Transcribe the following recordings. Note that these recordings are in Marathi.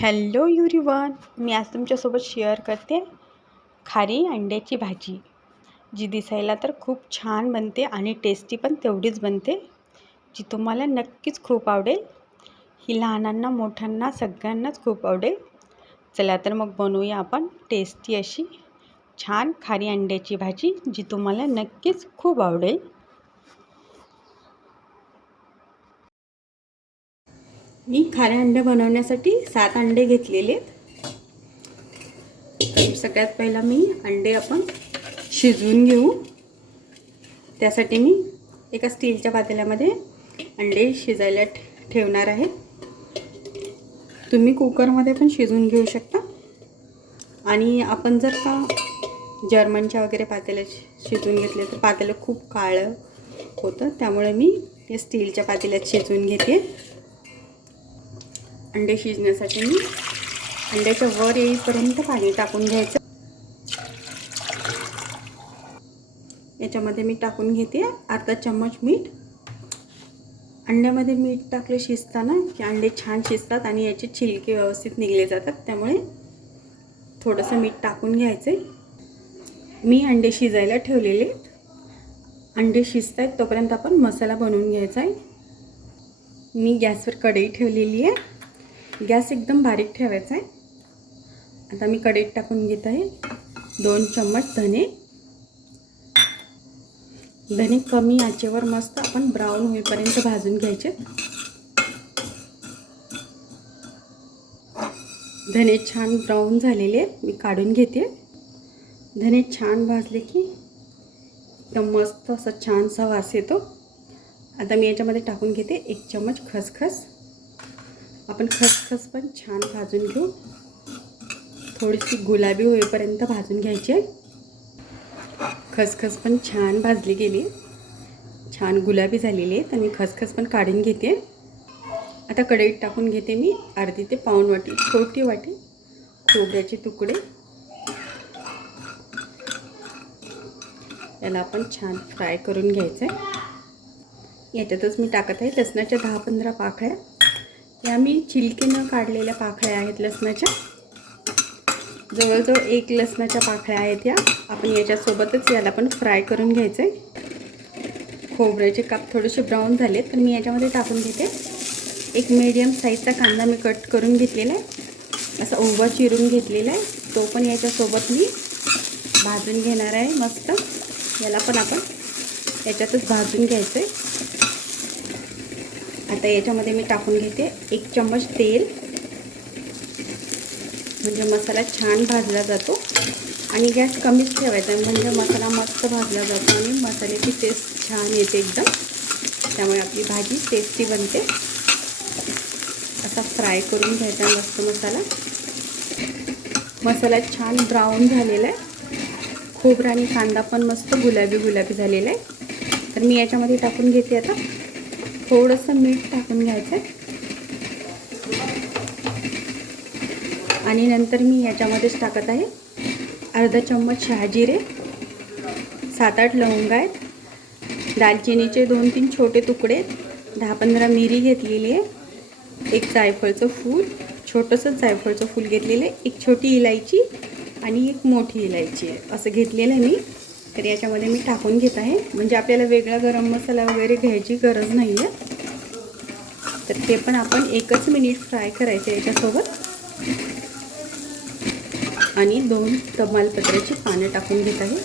हॅलो युरीवन मी आज तुमच्यासोबत शेअर करते खारी अंड्याची भाजी. जी दिसायला तर खूप छान बनते आणि टेस्टी पण तेवढीच बनते जी तुम्हाला नक्कीच खूप आवडेल. ही लहानांना मोठ्यांना सगळ्यांनाच खूप आवडेल. चला तर मग बनवूया आपण टेस्टी अशी छान खारी अंड्याची भाजी जी तुम्हाला नक्कीच खूप आवडेल. मी खारे अंडे बनवण्यासाठी सात अंडे घेतलेले. तर सगळ्यात पहिला मी अंडे आपण शिजवून घेऊ. त्यासाठी मी एका स्टीलच्या पातेल्यामध्ये अंडे शिजायला ठेवणार आहे. तुम्ही कुकरमध्ये पण शिजवून घेऊ शकता. आणि आपण जर का जर्मनच्या वगैरे पातेल्या शिजवून घेतले तर पातेलं खूप काळं होतं. त्यामुळे मी हे स्टीलच्या पातेल्यात शिजवून घेते. अंडे शिजण्यासाठी मी अंड्याच्या वर येईपर्यंत पाणी टाकून घ्यायचं. याच्यामध्ये मी टाकून घेते अर्धा चम्मच मीठ. अंड्यामध्ये मीठ टाकले शिजताना की अंडे छान शिजतात आणि याचे छिलके व्यवस्थित निघले जातात त्यामुळे थोडंसं मीठ टाकून घ्यायचं आहे मी अंडे शिजायला ठेवलेले अंडे शिजत आहेत तोपर्यंत आपण मसाला बनवून घ्यायचा आहे मी गॅसवर कढई ठेवलेली आहे. गॅस एकदम बारीक ठेवायचा आहे. आता मी कढईत टाकून घेत आहे. दोन चम्मच धने. धने कमी आचेवर मस्त आपण ब्राऊन होईपर्यंत भाजून घ्यायचे. धने छान ब्राऊन झालेले मी काढून घेते. धने छान भाजले की एकदम मस्त असा छानसा वास येतो. आता मी याच्यामध्ये टाकून घेते एक चम्मच खसखस. आपण खसखस पण छान भाजून घेऊ. थोडीशी गुलाबी होईपर्यंत भाजून घ्यायची. आहे खसखस पण छान भाजली गेली. छान गुलाबी झालेली आहे तर मी खसखस पण काढून घेते. आता कढईत टाकून घेते मी अर्धी ते पाऊण वाटी छोटी वाटी खोबऱ्याचे तुकडे. याला आपण छान फ्राय करून घ्यायचं आहे याच्यातच मी टाकत आहे लसणाच्या दहा पंधरा पाकळ्या. या मी चिलके काढलेल्या पाखळ्या आहेत लसणाच्या. जवळजवळ एक लसणाच्या पाखळ्या आहेत या. आपण याच्यासोबतच याला पण फ्राय करून घ्यायचं आहे खोबऱ्याचे काप थोडेसे ब्राऊन झाले तर मी याच्यामध्ये टाकून घेते. एक मीडियम साईजचा कांदा मी कट करून घेतलेला आहे. असा उभा चिरून घेतलेला आहे. तो पण याच्यासोबत मी भाजून घेणार आहे मस्त. याला पण आपण याच्यातच भाजून घ्यायचं आहे आता याच्यामध्ये मी टाकून घेते एक चम्मच तेल. म्हणजे मसाला छान भाजला जातो. आणि गॅस कमीच ठेवायचा म्हणजे मसाला मस्त भाजला जातो आणि मसाल्याची टेस्ट छान येते एकदम. त्यामुळे आपली भाजी टेस्टी बनते. असा फ्राय करून घ्यायचा मस्त मसाला. मसाला छान ब्राऊन झालेला आहे. खोबरा आणि कांदा पण मस्त गुलाबी गुलाबी झालेला आहे. तर मी याच्यामध्ये टाकून घेते आता. थोडंसं मीठ टाकून घ्यायचं. आहे आणि नंतर मी याच्यामध्येच टाकत आहे अर्धा चम्मच शहाजिरे सात आठ लवंग आहेत दालचिनीचे दोन तीन छोटे तुकडे दहा पंधरा मिरी घेतलेली आहे एक जायफळचं फूल छोटंसं जायफळचं फूल घेतलेलं आहे एक छोटी इलायची आणि एक मोठी इलायची आहे. असं घेतलेलं आहे मी. तर याच्यामध्ये मी टाकून घेत आहे. म्हणजे आपल्याला वेगळा गरम मसाला वगैरे घ्यायची गरज नाही आहे तर ते पण आपण एकच मिनिट फ्राय करायचं याच्यासोबत. आणि दोन तमालपत्राची पानं टाकून घेत आहे.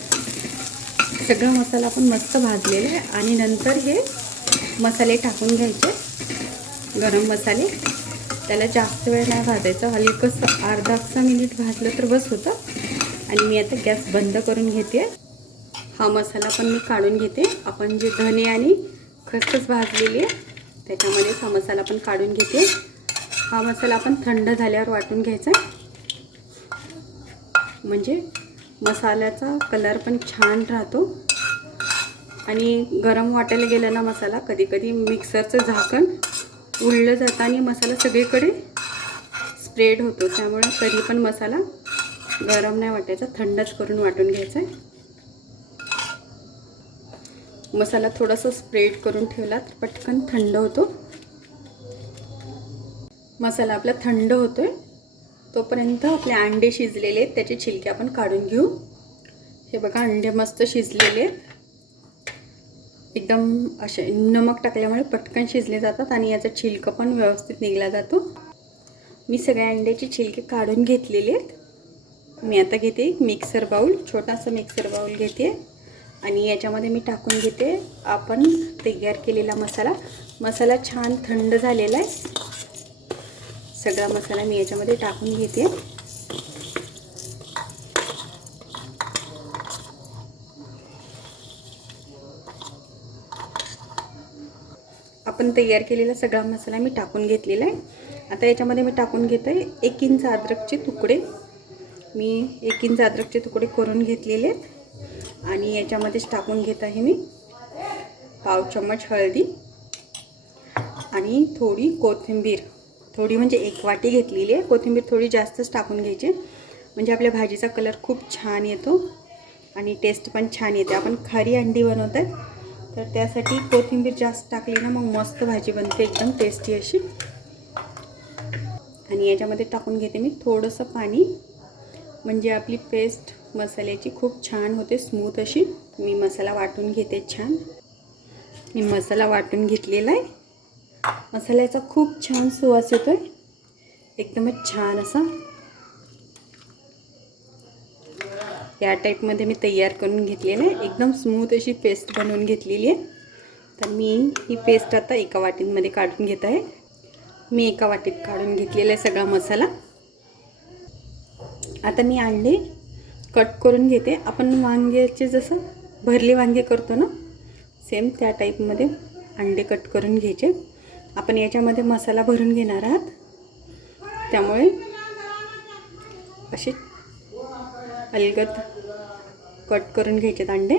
सगळा मसाला आपण मस्त भाजलेला आहे. आणि नंतर हे मसाले टाकून घ्यायचे. गरम मसाले. त्याला जास्त वेळ नाही भाजायचं. हलकंसं अर्धा मिनिट भाजलं तर बस होतं. आणि मी आता गॅस बंद करून घेते. हा मसाला पण मी काढून घेते. आपण जे धने आणि खसखस भाजलेली आहे त्याच्यामध्ये हा मसाला पण काढून घेते. हा मसाला आपण थंड झाल्यावर वाटून घ्यायचा म्हणजे मसाल्याचा कलर पण छान राहतो. आणि गरम वाटायला गेलं ना मसाला कधीकधी मिक्सरचं झाकण उडलं जातं आणि मसाला सगळीकडे स्प्रेड होतो. त्यामुळे कधी पण मसाला गरम नाही वाटायचा थंडच करून वाटून घ्यायचा आहे. मसाला थोडासा स्प्रेड करून ठेवला तर पटकन थंड होतो. मसाला आपला थंड होतो आहे तोपर्यंत आपले अंडे शिजलेले आहेत. त्याचे छिलके आपण काढून घेऊ. हे बघा अंडे मस्त शिजलेले आहेत. एकदम असे नमक टाकल्यामुळे पटकन शिजले जातात आणि याचा छिलकं पण व्यवस्थित निघला जातो. मी सगळ्या अंड्याचे छिलके काढून घेतलेले आहेत. मी आता घेते एक मिक्सर बाऊल छोटासा मिक्सर बाऊल घेते. आणि याच्यामध्ये मी टाकून घेते. आपण तयार केलेला मसाला. मसाला छान थंड झालेला आहे. सगळा मसाला मी याच्यामध्ये टाकून घेते. आपण तयार केलेला सगळा मसाला मी टाकून घेतलेला आहे. आता याच्यामध्ये मी टाकून घेते एक इंच अद्रकचे तुकडे. मी एक इंच अद्रकचे तुकडे करून घेतलेले आहेत. आणि याच्यामध्येच टाकून घेत आहे मी पाव चम्मच हळदी आणि थोडी कोथिंबीर. थोडी म्हणजे एक वाटी घेतलेली आहे. कोथिंबीर थोडी जास्तच टाकून घ्यायची. म्हणजे आपल्या भाजीचा कलर खूप छान येतो आणि टेस्ट पण छान येते. आपण खारी अंडी बनवतात तर त्यासाठी कोथिंबीर जास्त टाकली ना मग मस्त भाजी बनते एकदम टेस्टी अशी. आणि याच्यामध्ये टाकून घेते मी थोडंसं पाणी. म्हणजे आपली पेस्ट मसाल्याची खूप छान होते स्मूथ अशी. मी मसाला वाटून घेते छान. मी मसाला वाटून घेतलेला आहे. मसाल्याचा खूप छान सुवास येतो आहे एकदमच छान असा. या टाईपमध्ये मी तयार करून घेतलेलं आहे. एकदम स्मूथ अशी पेस्ट बनवून घेतलेली आहे. तर मी ही पेस्ट आता एका वाटीमध्ये काढून घेत आहे. मी एका वाटीत काढून घेतलेला आहे सगळा मसाला. आता मी आणले कट करून घेते. आपण वांग्याचे जसं भरले वांगे करतो ना सेम त्या टाईपमध्ये अंडे कट करून घ्यायचे. आपण याच्यामध्ये मसाला भरून घेणार आहात. त्यामुळे असे अलगद कट करून घ्यायचेत अंडे.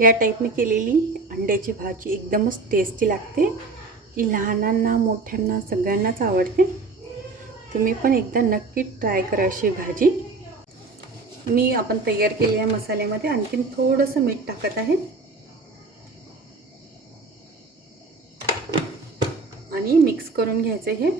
या टाईपने केलेली अंड्याची भाजी एकदमच टेस्टी लागते. ती लहानांना मोठ्यांना सगळ्यांनाच आवडते. तुम्ही पण एकदा नक्की ट्राय करा अशी भाजी. मी आपण तयार केलेल्या मसाल्यामध्ये आणखीन थोडंसं मीठ टाकत आहे. आणि मिक्स करून घ्यायचं हे.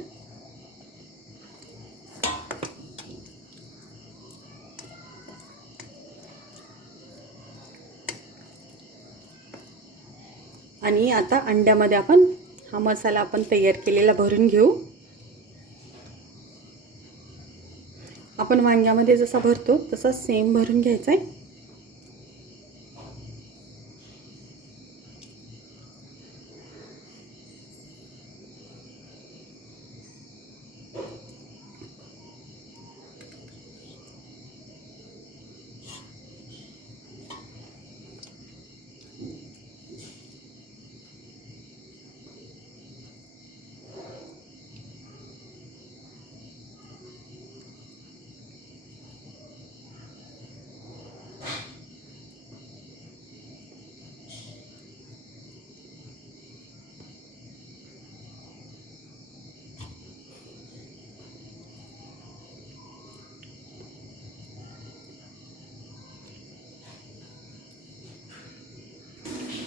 आणि आता अंड्यामध्ये आपण हा मसाला आपण तयार केलेला भरून घेऊ. आपण वांग्यामध्ये जसा भरतो तसा सेम भरून घ्यायचा आहे.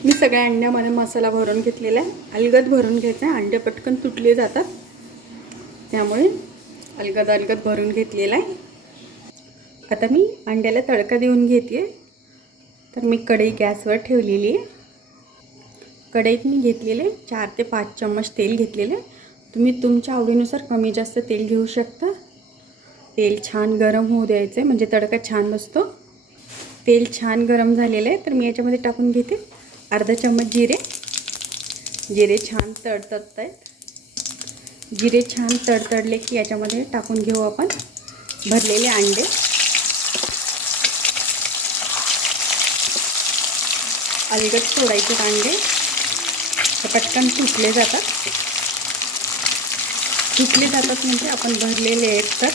मी सगळ्या अंड्यामध्ये मसाला भरून घेतलेला आहे अलगद भरून घ्यायचा आहे. अंडे पटकन तुटले जातात. त्यामुळे अलगद अलगद भरून घेतलेला आहे. आता मी अंड्याला तडका देऊन घेते तर मी कढई गॅसवर ठेवलेली आहे. कढईत मी घेतलेले चार ते पाच चम्मच तेल घेतलेले तुम्ही तुमच्या आवडीनुसार कमी जास्त तेल घेऊ शकता. तेल छान गरम होऊ द्यायचं आहे म्हणजे तडका छान बसतो. तेल छान गरम झालेलं आहे. तर मी याच्यामध्ये टाकून घेते. अर्धा चम्मच जिरे. जिरे छान तडतडत आहेत जिरे छान तडतडले की याच्यामध्ये टाकून घेऊ आपण भरलेले अंडे. अलगद सोडायचे अंडे. तर पटकन तुटले जातात. तुटले जातात म्हणजे आपण भरलेले आहेत तर.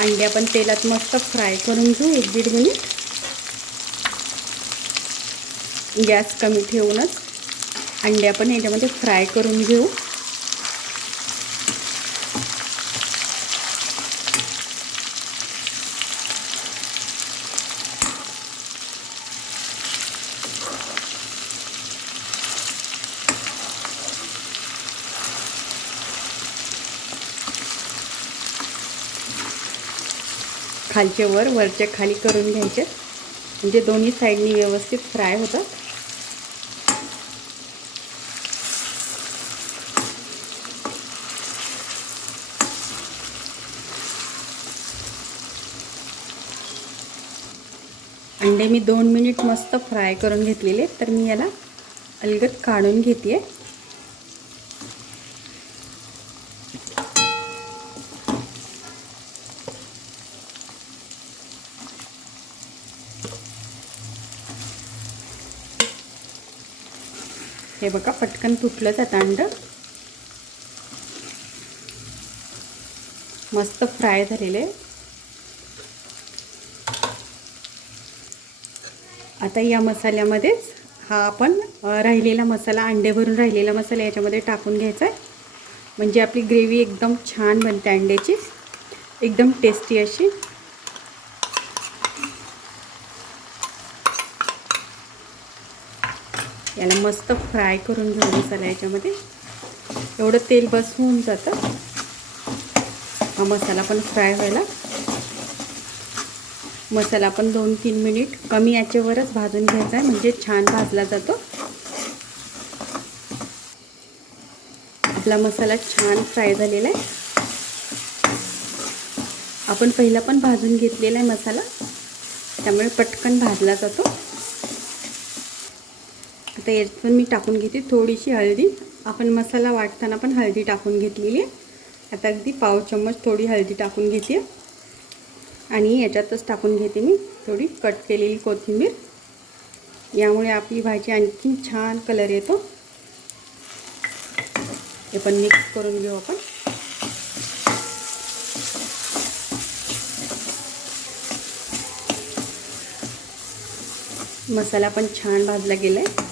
अंडे आपण तेलात मस्त फ्राय करून घेऊ एक दीड मिनिट. गॅस कमी ठेवूनच अंडे आपण याच्यामध्ये फ्राय करून घेऊ. खालचे वर वरचे खाली करून घ्यायचे. म्हणजे दोन्ही साईडनी व्यवस्थित फ्राय होतात. अंडे मी दोन मिनिट मस्त फ्राय करून घेतलेले. तर मी याला अलगद काढून घेते आहे हे बघा पटकन तुटलं जातं अंडं. मस्त फ्राय झालेले. आता या मसाल्यामध्येच हा आपण राहिलेला मसाला अंडे भरून राहिलेला मसाला याच्यामध्ये टाकून घ्यायचा आहे. म्हणजे आपली ग्रेव्ही एकदम छान बनते अंड्याची. एकदम टेस्टी अशी. याला मस्त फ्राय करून घेऊ मसाला याच्यामध्ये. एवढं तेल बस होऊन जातं. हा मसाला पण फ्राय व्हायला. मसाला पण दोन तीन मिनिट कमी याच्यावरच भाजून घ्यायचा आहे म्हणजे छान भाजला जातो. आपला मसाला छान फ्राय झालेला आहे. आपण पहिला पण भाजून घेतलेला आहे मसाला. त्यामुळे पटकन भाजला जातो. आता पण मी टाकून घेते. थोडीशी हळदी. आपण मसाला वाटताना पण हळदी टाकून घेतलेली आहे. आता अगदी पाव चम्मच थोडी हळदी टाकून घेते. आणि याच्यातच टाकून घेते मी थोडी कट केलेली कोथिंबीर. यामुळे आपली भाजी आणखी छान कलर येतो. हे पण मिक्स करून घेऊ आपण. मसाला पण छान भाजला गेला आहे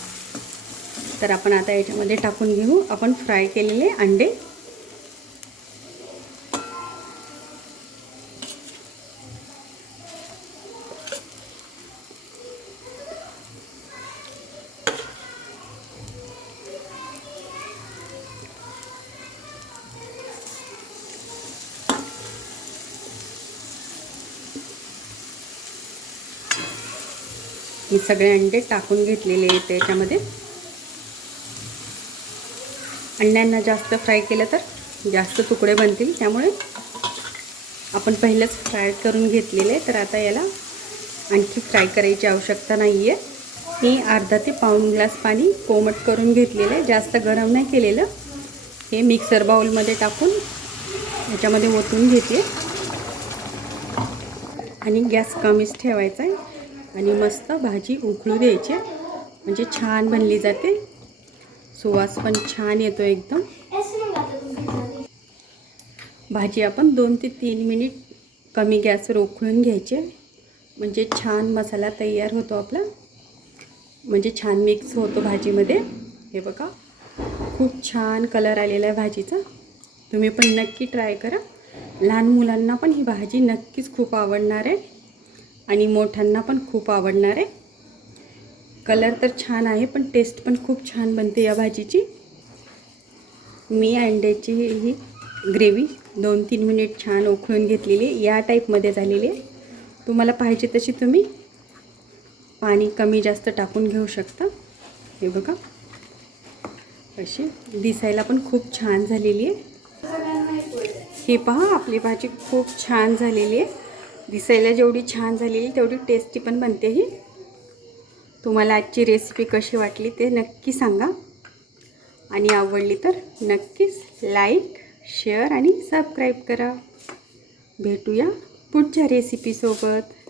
तर आपण आता याच्यामध्ये टाकून घेऊ. आपण फ्राय केलेले अंडे. मी सगळे अंडे टाकून घेतलेले आहेत त्याच्यामध्ये अंड्यांना जास्त फ्राय केलं तर जास्त तुकडे बनतील. त्यामुळे आपण पहिलंच फ्राय करून घेतलेले तर आता याला आणखी फ्राय करायची आवश्यकता नाही आहे मी अर्धा ते पाऊण ग्लास पाणी कोमट करून घेतलेलं आहे. जास्त गरम नाही केलेलं. हे मिक्सर बाऊलमध्ये टाकून याच्यामध्ये ओतून घेते आणि गॅस कमीच ठेवायचा आहे. आणि मस्त भाजी उकळू द्यायची म्हणजे छान बनली जाते. सुवास पण छान येतो एकदम. भाजी आपण दोन ते तीन मिनिट कमी गॅसवर उकळून घ्यायची. म्हणजे छान मसाला तयार होतो आपला. म्हणजे छान मिक्स होतो भाजीमध्ये. हे बघा. खूप छान कलर आलेला आहे भाजीचा. तुम्ही पण नक्की ट्राय करा. लहान मुलांना पण ही भाजी नक्कीच खूप आवडणार आहे. आणि मोठ्यांना पण खूप आवडणार आहे. कलर तर छान आहे पण टेस्ट पण खूप छान बनते या भाजीची. मी अंड्याची ही ग्रेव्ही दोन तीन मिनिट छान उकळून घेतलेली या टाईपमध्ये झालेली आहे. तुम्हाला पाहिजे तशी तुम्ही पाणी कमी जास्त टाकून घेऊ शकता. हे बघा. अशी दिसायला पण खूप छान झालेली आहे. हे पहा आपली भाजी खूप छान झालेली आहे. दिसायला जेवढी छान झालेली तेवढी टेस्टी पण बनते ही. तुम्हाला आजची रेसिपी कशी वाटली ते नक्की सांगा. आणि आवडली तर नक्कीच लाईक शेअर आणि सबस्क्राईब करा. भेटूया पुढच्या रेसिपीसोबत